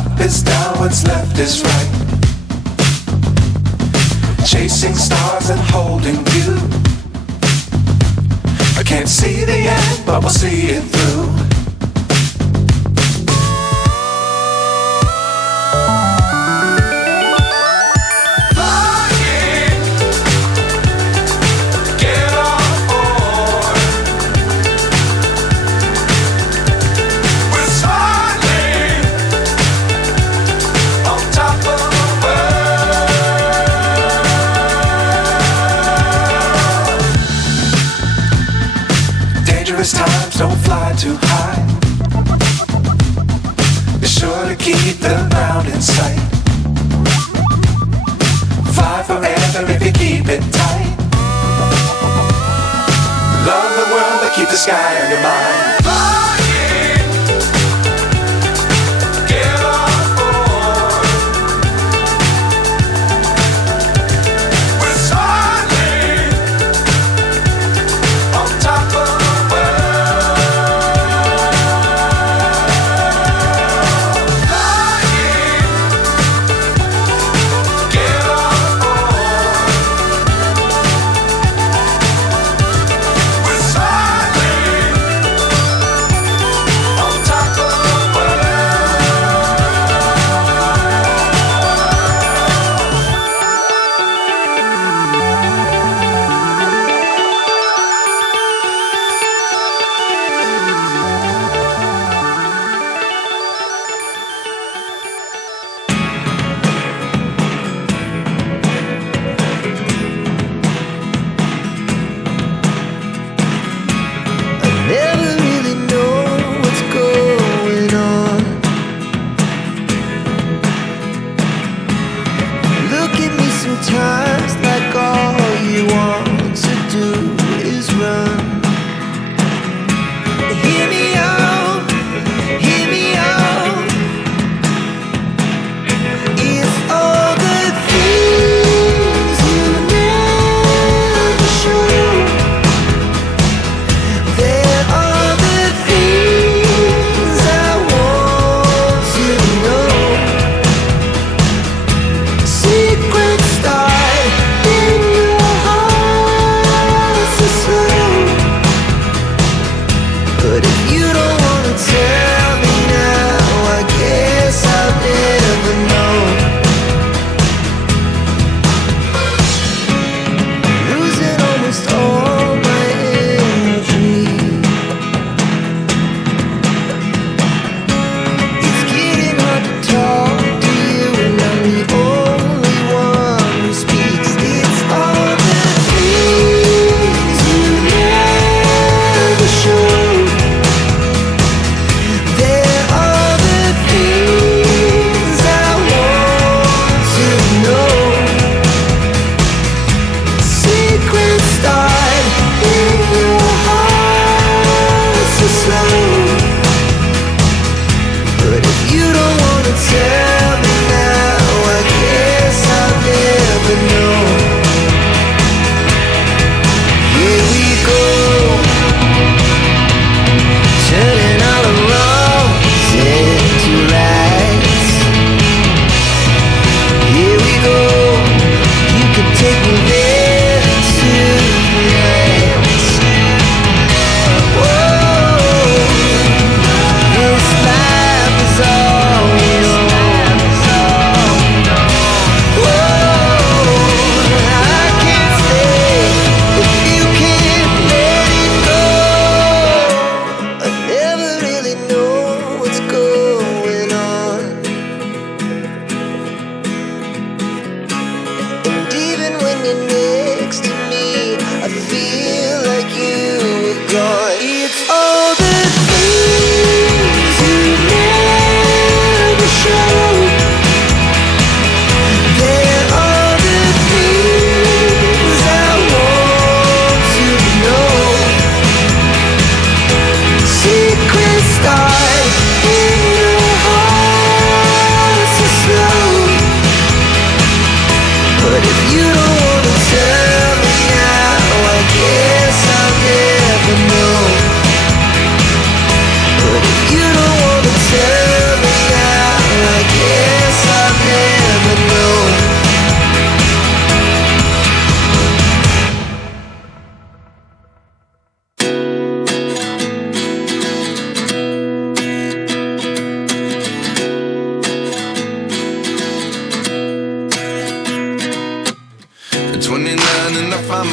Up is down, what's left is right. Chasing stars and holding you. I can't see the end, but we'll see it through. Times don't fly too high. Be sure to keep the ground in sight. Fly forever if you keep it tight. Love the world but keep the sky on your mind.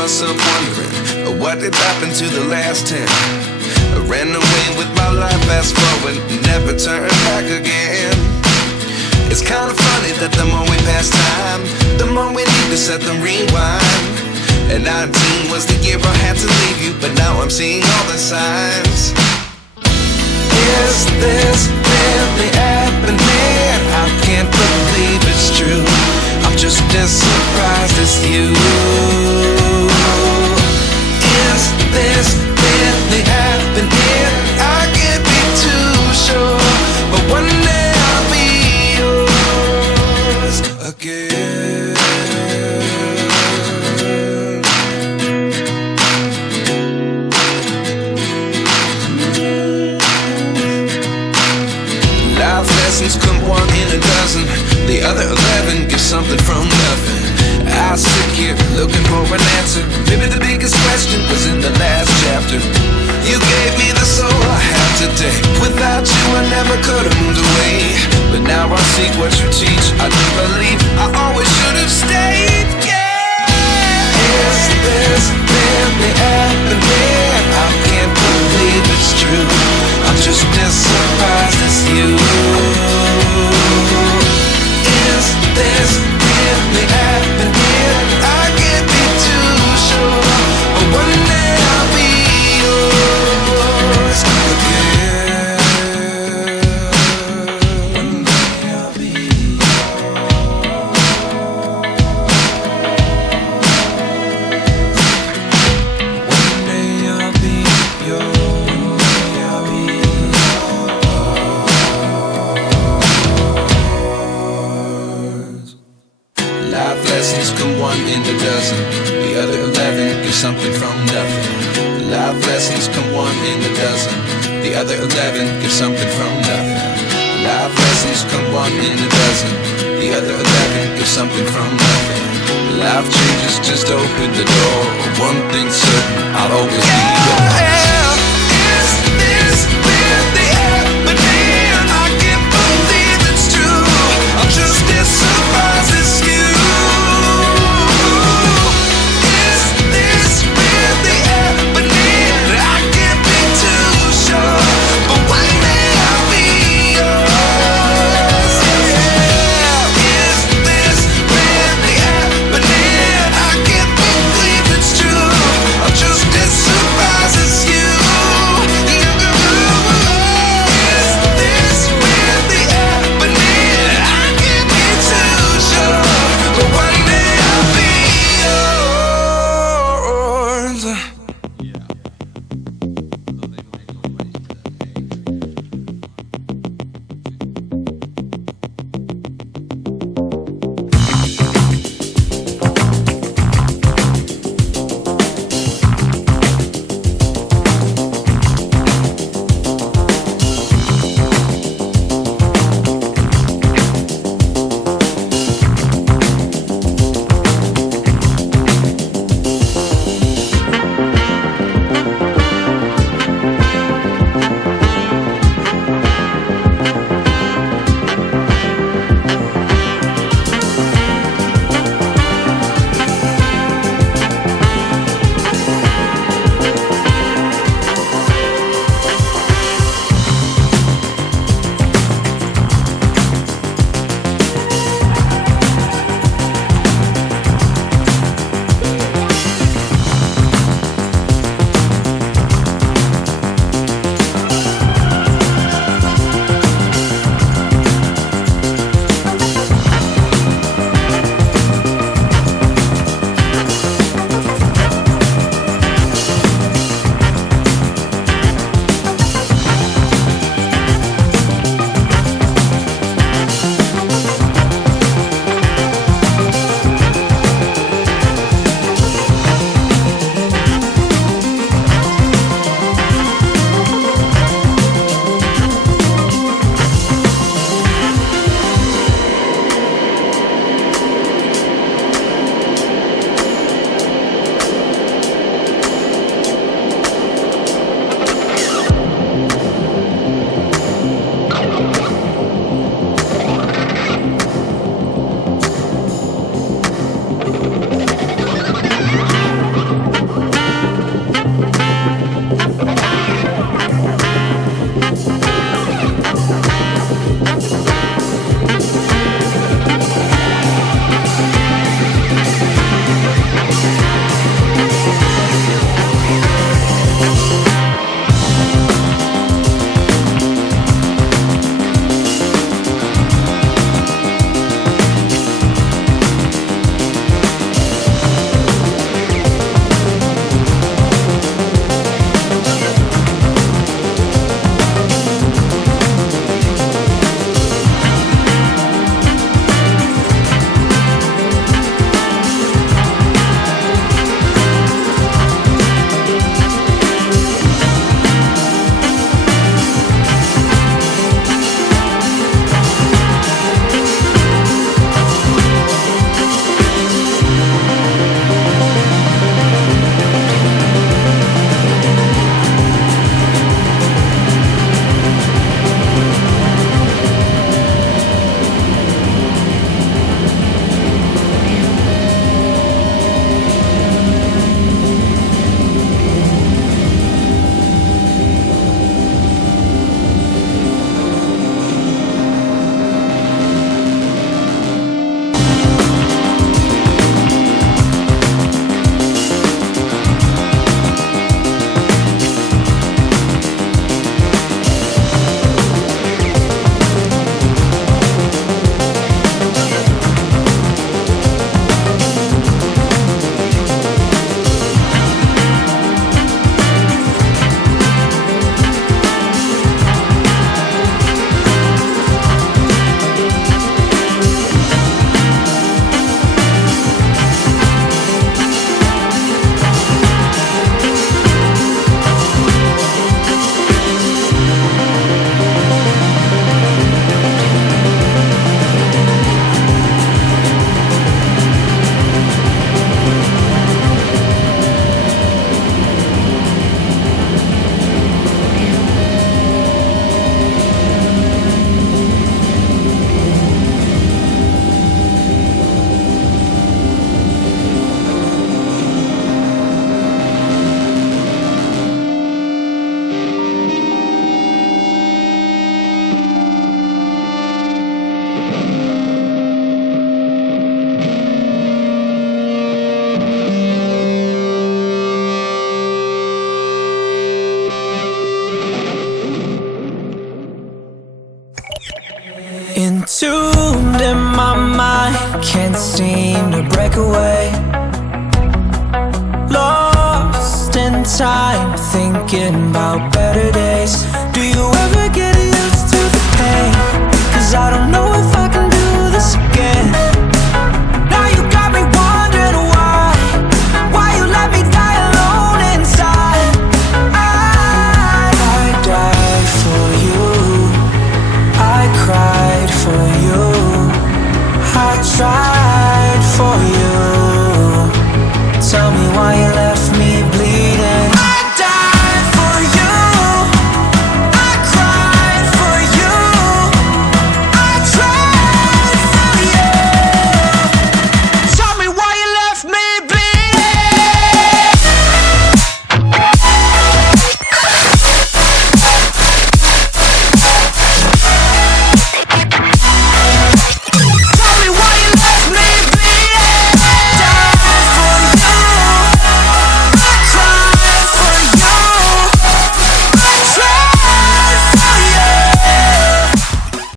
myself wondering, what did happen to the last 10? I ran away with my life, fast forward, never turn back again. It's kind of funny that the more we pass time, the more we need to set them rewind. And 19 was the year I had to leave you, but now I'm seeing all the signs. Is this really happening? I can't believe it's true. I'm just as surprised as you. Is this really happening? I can't be too sure, but one day I'll be yours again. Life lessons come one in a dozen. The other 11 give something from nothing. I sit here looking for an answer. Maybe the biggest question was in the last chapter. You gave me the soul I have today. Without you I never could have moved away. But now I see what you teach. I do believe I always should have stayed. Yeah. Is this really happening? I can't believe it's true. I'm just as surprised as you. Is this really happening? I can't be too sure, but one day I'll be yours again. One day I'll be yours. One day I'll be yours. I'll be yours. Life lessons come one in a dozen. The other 11 give something from nothing. Life lessons come one in a dozen. The other 11 give something from nothing. Life lessons come one in a dozen. The other 11 give something from nothing. Life changes just open the door. One thing's certain, I'll always be yours. Is this really happening? I can't believe it's true. I'm just as surprised as you. Is this really happening? I can't be too sure, but one day I'll be yours. Yeah. Is this really happening? I can't believe it's true. I'm just as surprised as you. Entombed in my mind, can't seem to break away. Lost in time, thinking about better days.